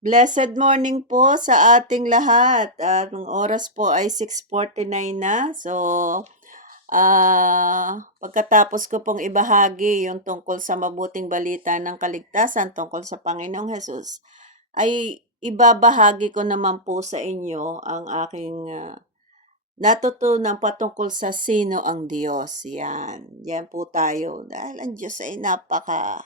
Blessed morning po sa ating lahat. At ang oras po ay 6:49 na. So, pagkatapos ko pong ibahagi yung tungkol sa mabuting balita ng kaligtasan tungkol sa Panginoong Hesus, ay ibabahagi ko naman po sa inyo ang aking natutunan patungkol sa sino ang Diyos. Yan. Yan po tayo. Dahil ang Diyos ay ah,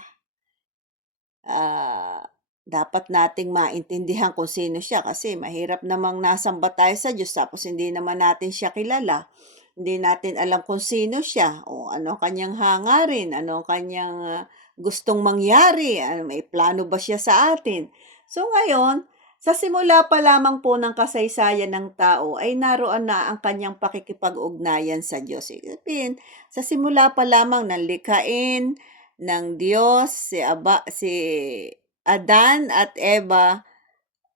dapat nating maintindihan kung sino siya kasi mahirap namang nasamba tayo sa Diyos tapos hindi naman natin siya kilala. Hindi natin alam kung sino siya o ano ang kanyang hangarin, ano ang kanyang gustong mangyari, ano, may plano ba siya sa atin. So ngayon, sa simula pa lamang po ng kasaysayan ng tao ay naroon na ang kanyang pakikipag-ugnayan sa Diyos. Ibig sabihin, sa simula pa lamang ng likhain, ng Diyos si Adan at Eva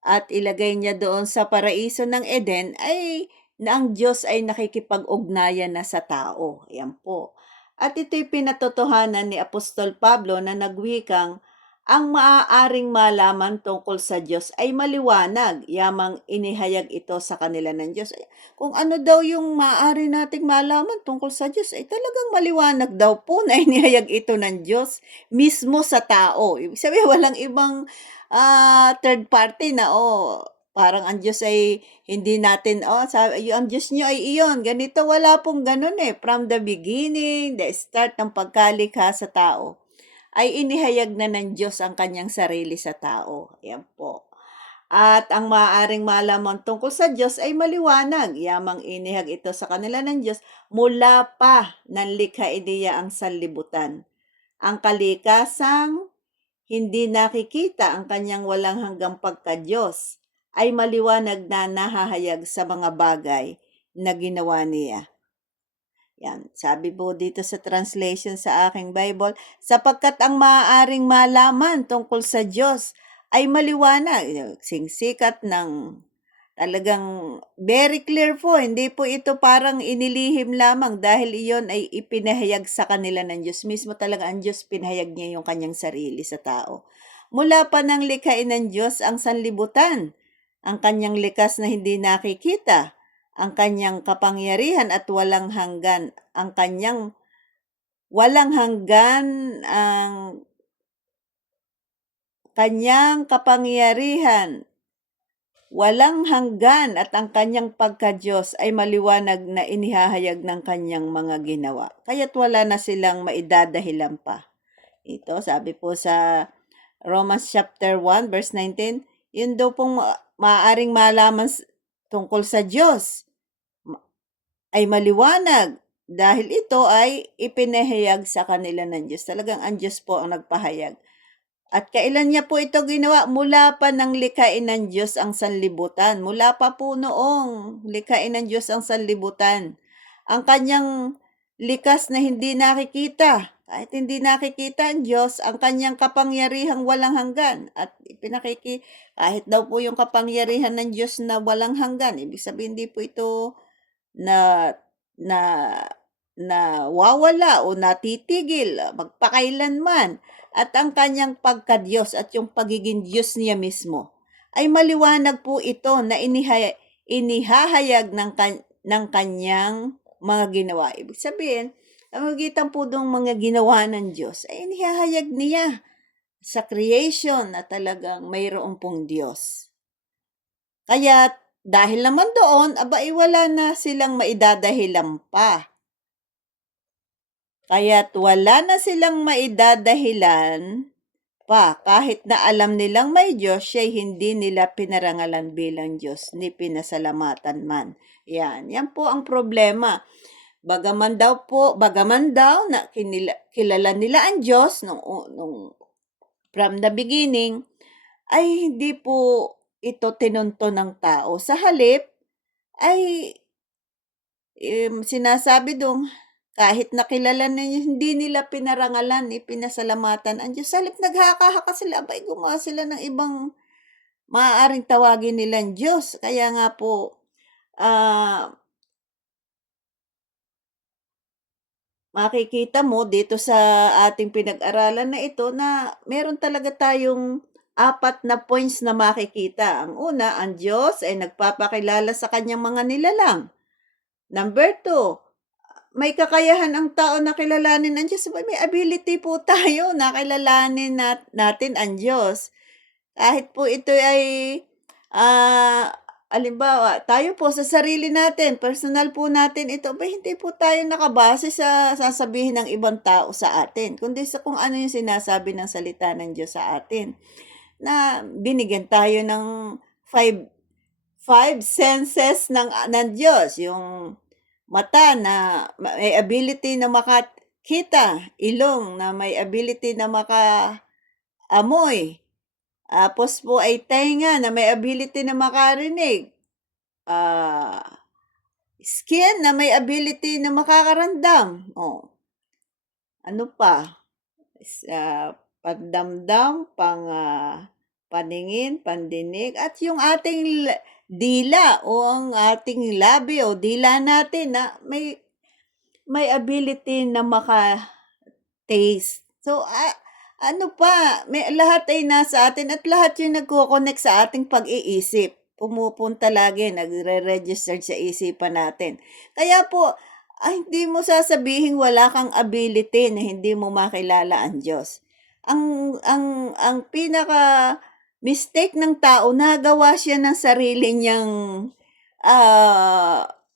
at ilagay niya doon sa paraiso ng Eden ay na ang Diyos ay nakikipag-ugnayan na sa tao. Ayan po. At ito'y pinatotohanan ni Apostol Pablo na nagwikang ang maaaring malaman tungkol sa Diyos ay maliwanag, yamang inihayag ito sa kanila ng Diyos. Kung ano daw yung maaari nating malaman tungkol sa Diyos, ay talagang maliwanag daw po na inihayag ito ng Diyos mismo sa tao. Ibig sabihin, walang ibang third party na, parang ang Diyos ay hindi natin, sabi, ang Diyos niyo ay iyon, ganito, wala pong ganun eh. From the beginning, the start ng pagkalikha sa tao, ay inihayag na ng Diyos ang kanyang sarili sa tao. Yan po. At ang maaaring malaman tungkol sa Diyos ay maliwanag. Yamang inihag ito sa kanila ng Diyos mula pa ng likha niya ang sanlibutan. Ang kalikasang hindi nakikita ang kanyang walang hanggang pagka-Diyos ay maliwanag na nahahayag sa mga bagay na ginawa niya. Yan, sabi po dito sa translation sa aking Bible, sapagkat ang maaaring malaman tungkol sa Diyos ay maliwanag, singsikat ng talagang very clear po, hindi po ito parang inilihim lamang dahil iyon ay ipinahayag sa kanila ng Diyos. Mismo talaga ang Diyos pinahayag niya yung kanyang sarili sa tao. Mula pa ng likhain ng Diyos ang sanlibutan, ang kanyang likas na hindi nakikita, ang kanyang kapangyarihan at walang hanggan, ang kanyang walang hanggan, ang kanyang kapangyarihan, walang hanggan at ang kanyang pagka-Diyos ay maliwanag na inihahayag ng kanyang mga ginawa. Kaya't wala na silang maidadahilan pa. Ito, sabi po sa Romans chapter 1 verse 19, yun daw pong maaaring malaman tungkol sa Diyos ay maliwanag dahil ito ay ipinahayag sa kanila ng Diyos. Talagang ang Diyos po ang nagpahayag. At kailan niya po ito ginawa? Mula pa ng likhain ng Diyos ang sanlibutan. Mula pa po noong likhain ng Diyos ang sanlibutan. Ang kanyang likas na hindi nakikita. Kahit hindi nakikita ang Diyos, ang kanyang kapangyarihang walang hanggan. At kahit daw po yung kapangyarihan ng Diyos na walang hanggan, ibig sabihin hindi po ito na na nawawala o natitigil magpakailanman at ang kanyang pagka-Diyos at yung pagiging Diyos niya mismo ay maliwanag po ito na inihahayag ng kanyang mga ginawa. Ibig sabihin, ang magitan po ng mga ginawa ng Diyos ay inihahayag niya sa creation na talagang mayroon pong Diyos. Kaya dahil naman doon, wala na silang maidadahilan pa. Kaya't wala na silang maidadahilan pa kahit na alam nilang may Diyos, siya'y hindi nila pinarangalan bilang Diyos ni pinasalamatan man. Yan po ang problema. Bagaman daw na kilala nila ang Diyos nung from the beginning, ay hindi po ito tinunto ng tao. Sa halip, ay sinasabi dong kahit nakilala ninyo, hindi nila pinarangalan, pinasalamatan ang Diyos. Sa halip naghaka-haka sila, gumawa sila ng ibang maaaring tawagin nilang Diyos. Kaya nga po, makikita mo dito sa ating pinag-aralan na ito na meron talaga tayong apat na points na makikita. Ang una, ang Diyos ay nagpapakilala sa kanyang mga nilalang. Number 2, may kakayahan ang tao na kilalanin ang Diyos. May ability po tayo na kilalanin natin ang Diyos. Kahit po ito ay, halimbawa, tayo po sa sarili natin, personal po natin ito, hindi po tayo nakabase sa sasabihin ng ibang tao sa atin, kundi sa kung ano yung sinasabi ng salita ng Diyos sa atin. Na binigyan tayo ng five senses ng Diyos. Yung mata na may ability na makakita, ilong na may ability na makaamoy, tapos po ay tenga na may ability na makarinig, skin na may ability na makakarandam. Ano pa? Pandamdam, paningin, pandinig, at yung ating dila o ang ating labi o dila natin na may ability na maka-taste. So, ano pa, lahat ay nasa atin at lahat yung nagko-connect sa ating pag-iisip. Pumupunta lagi, nagre-register sa isipan natin. Kaya po, hindi mo sasabihin wala kang ability na hindi mo makilala ang Diyos. Ang pinaka mistake ng tao, nagawa siya ng sarili niyang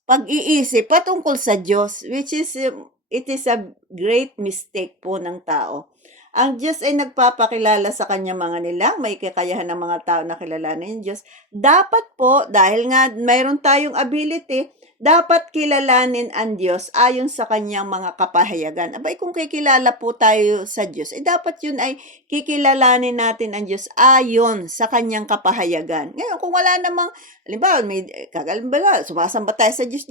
pag-iisip patungkol sa Diyos, which is it is a great mistake po ng tao. Ang Diyos ay nagpapakilala sa kanyang mga nilang, may kakayahan ng mga tao na kilalanin ang Diyos. Dapat po, dahil nga mayroon tayong ability, dapat kilalanin ang Diyos ayon sa kanyang mga kapahayagan. Abay, kung kikilala po tayo sa Diyos, dapat yun ay kikilalanin natin ang Diyos ayon sa kanyang kapahayagan. Ngayon, kung wala namang, halimbawa, sumasamba tayo sa Diyos,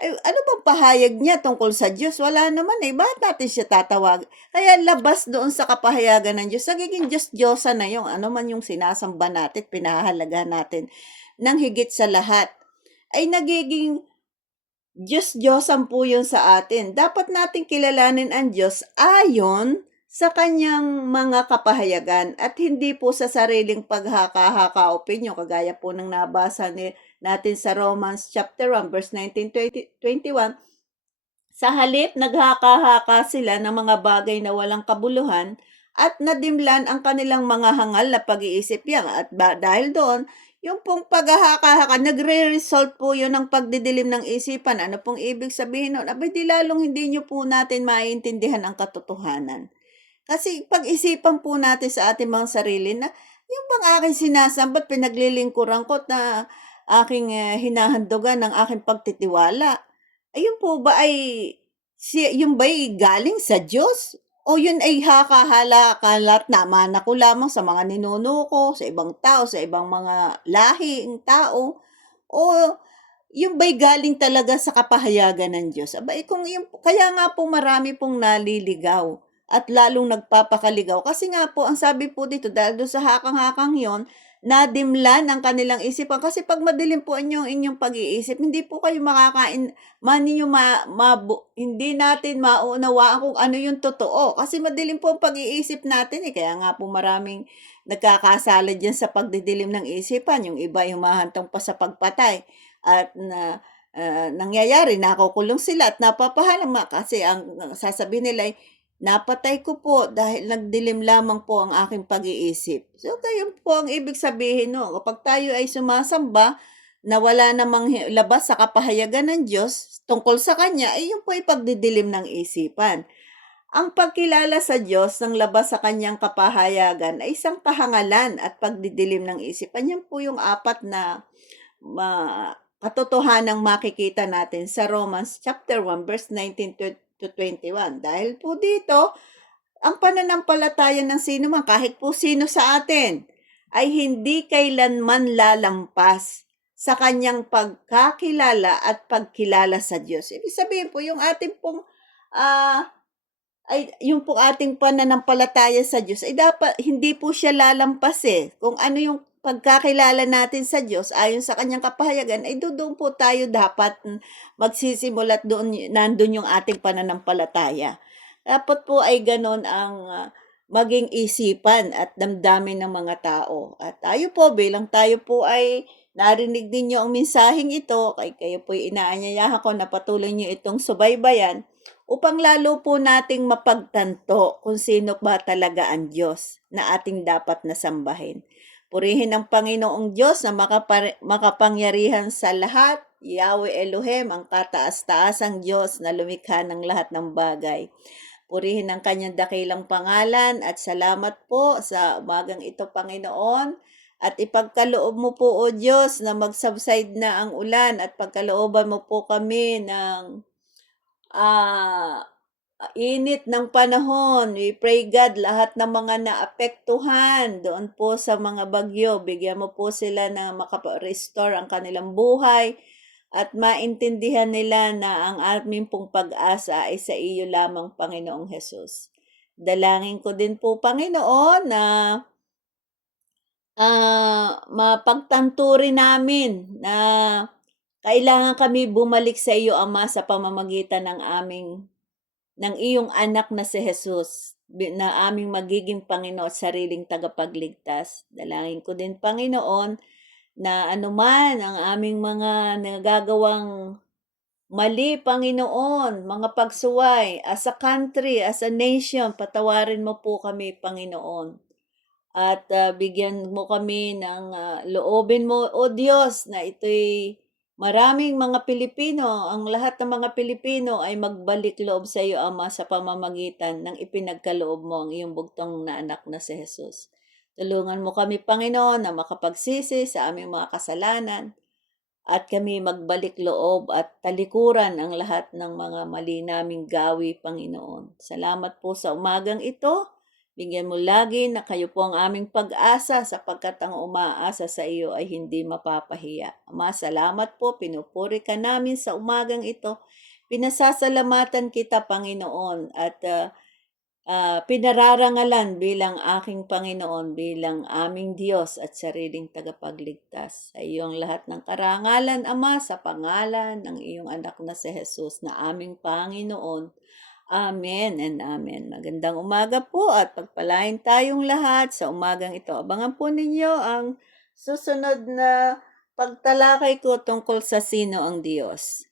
ay, ano bang pahayag niya tungkol sa Diyos? Wala naman bakit natin siya tatawag? Kaya labas doon sa kapahayagan ng Diyos, nagiging Diyos-Diyosa na yung ano man yung sinasamba natin, pinahalaga natin, nang higit sa lahat, ay nagiging Diyos-Diyosan po yun sa atin. Dapat nating kilalanin ang Diyos ayon sa kanyang mga kapahayagan at hindi po sa sariling paghaka-haka opinyon kagaya po ng nabasa natin sa Romans chapter 1 verse 19-21. Sa halip, naghaka-haka sila ng mga bagay na walang kabuluhan at nadimlan ang kanilang mga hangal na pag-iisip yan. At dahil doon, yung pong paghahaka-haka, nagre-result po yun ng pagdidilim ng isipan. Ano pong ibig sabihin nun? Abay, di lalong hindi nyo po natin maiintindihan ang katotohanan. Kasi pag-isipan po natin sa ating mga sarili na yung bang aking sinasambat, pinaglilingkuran ko na aking hinahandugan ng aking pagtitiwala. Ayun po ba ay, yun ba'y galing sa Diyos? O yun ay haka-halaka at namana ko lamang sa mga ninuno ko, sa ibang tao, sa ibang mga lahing tao? O yun ba'y galing talaga sa kapahayagan ng Diyos? Abay, kaya nga po marami pong naliligaw at lalong nagpapakaligaw. Kasi nga po, ang sabi po dito, dahil doon sa hakang-hakang yon, nadimlan ang kanilang isipan. Kasi pag madilim po inyong pag-iisip, hindi po kayo makakain, hindi natin maunawaan kung ano yung totoo. Kasi madilim po ang pag-iisip natin Kaya nga po maraming nagkakasala dyan sa pagdidilim ng isipan. Yung iba humahantong pa sa pagpatay. At nangyayari, nakukulong sila at napapahalang kasi ang sasabihin nila ay, napatay ko po dahil nagdilim lamang po ang aking pag-iisip. So, yun po ang ibig sabihin kapag tayo ay sumasamba na wala namang labas sa kapahayagan ng Diyos tungkol sa Kanya, ay yun po ay pagdidilim ng isipan. Ang pagkilala sa Diyos ng labas sa Kanyang kapahayagan ay isang kahangalan at pagdidilim ng isipan. Yan po yung apat na katotohanang makikita natin sa Romans chapter 1 verse 19-21. Dahil po dito, ang pananampalataya ng sino man, kahit po sino sa atin, ay hindi kailanman lalampas sa kanyang pagkakilala at pagkilala sa Diyos. Ibig sabihin po, yung ating pong yung po ating pananampalataya sa Diyos ay dapat hindi po siya lalampas Kung ano yung pagkakilala natin sa Diyos ayon sa kanyang kapahayagan, ay doon po tayo dapat magsisimula at nandun yung ating pananampalataya. Dapat po ay ganon ang maging isipan at damdamin ng mga tao. At tayo po ay narinig ninyo ang mensaheng ito, kay kayo po'y inaanyayahan ko na patuloy niyo itong subaybayan upang lalo po nating mapagtanto kung sino ba talaga ang Diyos na ating dapat na sambahin. Purihin ang Panginoong Diyos na makapangyarihan sa lahat, Yahweh Elohim, ang kataas-taasang Diyos na lumikha ng lahat ng bagay. Purihin ang kanyang dakilang pangalan at salamat po sa umagang ito, Panginoon. At ipagkaloob mo po, O Diyos, na mag-subside na ang ulan at pagkalooban mo po kami ng ah, init ng panahon. We pray, God, lahat ng mga naapektuhan doon po sa mga bagyo, bigyan mo po sila na restore ang kanilang buhay at maintindihan nila na ang aming pong pag-asa ay sa iyo lamang, Panginoong Hesus. Dalangin ko din po, Panginoon, na mapagtanto rin namin na kailangan kami bumalik sa iyo, Ama, sa pamamagitan ng iyong anak na si Jesus, na aming magiging Panginoon at sariling tagapagligtas. Dalangin ko din, Panginoon, na anuman ang aming mga nagagawang mali, Panginoon, mga pagsuway, as a country, as a nation, patawarin mo po kami, Panginoon. At bigyan mo kami ng loobin mo, O Diyos, na ito'y maraming mga Pilipino, ang lahat ng mga Pilipino ay magbalik loob sa iyo, Ama, sa pamamagitan ng ipinagkaloob mo ang iyong bugtong na anak na si Jesus. Tulungan mo kami, Panginoon, na makapagsisi sa aming mga kasalanan at kami magbalik loob at talikuran ang lahat ng mga mali naming gawi, Panginoon. Salamat po sa umagang ito. Bigyan mo lagi na kayo po ang aming pag-asa sapagkat ang umaasa sa iyo ay hindi mapapahiya. Ama, salamat po. Pinupuri ka namin sa umagang ito. Pinasasalamatan kita, Panginoon, at pinararangalan bilang aking Panginoon, bilang aming Diyos at sariling tagapagligtas. Sa iyong lahat ng karangalan, Ama, sa pangalan ng iyong anak na si Jesus na aming Panginoon. Amen and amen. Magandang umaga po at pagpalain tayong lahat sa umagang ito. Abangan po ninyo ang susunod na pagtalakay ko tungkol sa sino ang Diyos.